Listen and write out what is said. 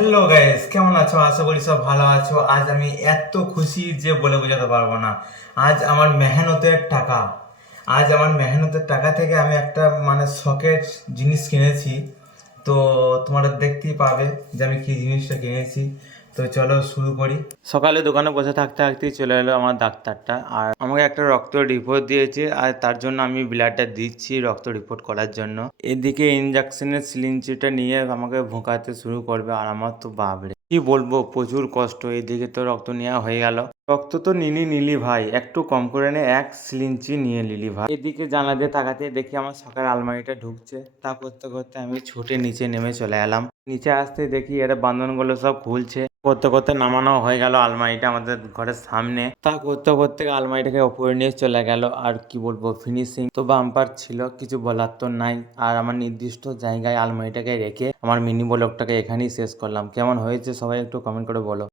Hello guys, কেমন আছো? আশা করি সব ভালো আছো। আজ আমি এত খুশি যে বলে বোঝাতে পারবো না। আজ আমার মেহনতের টাকা আজ আমার মেহনতের টাকা থেকে আমি একটা শখের জিনিস কিনেছি। তো তোমরা দেখতেই পাবে যে আমি কি জিনিসটা কিনেছি। তো চলো শুরু করি। সকালে দোকানে বসে থাকতে থাকতেই চলে এলো আমার ডাক্তারটা, আর আমাকে একটা রক্ত রিপোর্ট দিয়েছে, আর তার জন্য আমি ব্লাডটা দিচ্ছি রক্ত রিপোর্ট করার জন্য। এদিকে ইনজেকশনের সিরিঞ্জটা নিয়ে আমাকে ভোঁকাতে শুরু করবে, আর আমার তো বাপরে কি বলবো, প্রচুর কষ্ট। এদিকে তো রক্ত নেওয়া হয়ে গেল। রক্ত তো নিলি ভাই, একটু কম করে নে, এক সিরিঞ্জই নিয়ে নিলি ভাই। এদিকে জানলা দিয়ে তাকাতে দেখি আমার শখের আলমারিটা ঢুকছে। তা করতে করতে আমি ছুটে নিচে নেমে চলে এলাম। নিচে আসতে দেখি এরা বান্ধনগুলো সব খুলছে। করতে করতে নামানো হয়ে গেল আলমারিটা আমাদের ঘরের সামনে। তা করতে করতে আলমারিটাকে ওপরে নিয়ে চলে গেল। আর কি বলবো, ফিনিশিং তো বাম্পার ছিল, কিছু বলার তো নাই। আর আমার নির্দিষ্ট জায়গায় আলমারিটাকে রেখে আমার মিনি ব্লগটাকে এখানেই শেষ করলাম। কেমন হয়েছে সবাই একটু কমেন্ট করে বলো।